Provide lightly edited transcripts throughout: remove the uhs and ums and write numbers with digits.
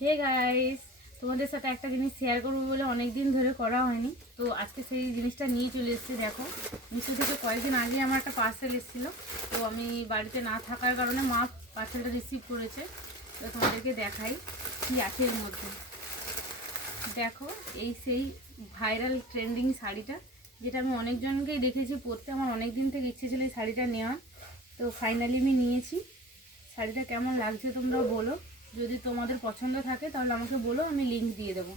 Hey guys, তোমাদের সাথে একটা জিনিস শেয়ার করবো বলে অনেক দিন ধরে করা হয়নি, তো আজকে সেই জিনিসটা নিয়ে চলে এসেছি। দেখো, মিশো থেকে কয়েকদিন আগে আমার একটা পার্সেল এসেছিলো, তো আমি বাড়িতে না থাকার কারণে মা পার্সেলটা রিসিভ করেছে। তো তোমাদেরকে দেখাই কি আছে এর মধ্যে। দেখো, এই সেই ভাইরাল ট্রেন্ডিং শাড়িটা, যেটা আমি অনেকজনকেই দেখেছি পরতে। আমার অনেক দিন থেকে ইচ্ছে ছিল এই শাড়িটা নেওয়ার, তো ফাইনালি আমি নিয়েছি। শাড়িটা কেমন লাগছে তোমরা বলো, যদি তোমাদের পছন্দ থাকে তাহলে আমাকে বলো, আমি লিংক দিয়ে দেবো।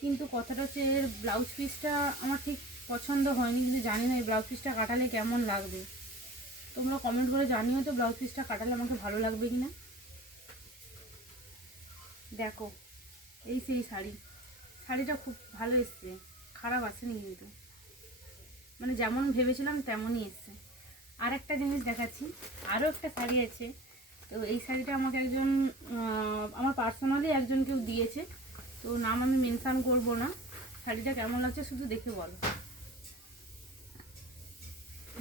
কিন্তু কথাটা হচ্ছে, এর ব্লাউজ পিসটা আমার ঠিক পছন্দ হয়নি, কিন্তু জানি না এই ব্লাউজ পিসটা কাটালে কেমন লাগবে। তোমরা কমেন্ট করে জানিও তো ব্লাউজ পিসটা কাটালে আমাকে ভালো লাগবে কি না। দেখো, এই সেই শাড়িটা খুব ভালো এসছে, খারাপ আসেনি কিন্তু, মানে যেমন ভেবেছিলাম তেমনই এসছে। আর একটা জিনিস দেখাচ্ছি, আরও একটা শাড়ি আছে। তো এই শাড়িটা আমাকে একজন আমার পার্সোনালি একজন কেউ দিয়েছে, তো নাম আমি মেনশান করব না। শাড়িটা কেমন লাগছে শুধু দেখে বলো।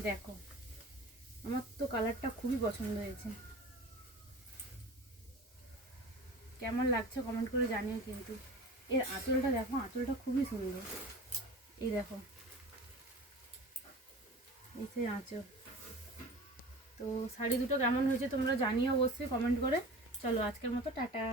দেখো, আমার তো কালারটা খুবই পছন্দ হয়েছে। কেমন লাগছে কমেন্ট করে জানিও কিন্তু। এর আঁচলটা দেখো, আঁচলটা খুবই সুন্দর। এই দেখো, এই সেই আঁচল। তো শাড়ি দুটো কেমন হয়েছে তোমরা জানিও অবশ্যই কমেন্ট করে। চলো, আজকের মতো টাটা।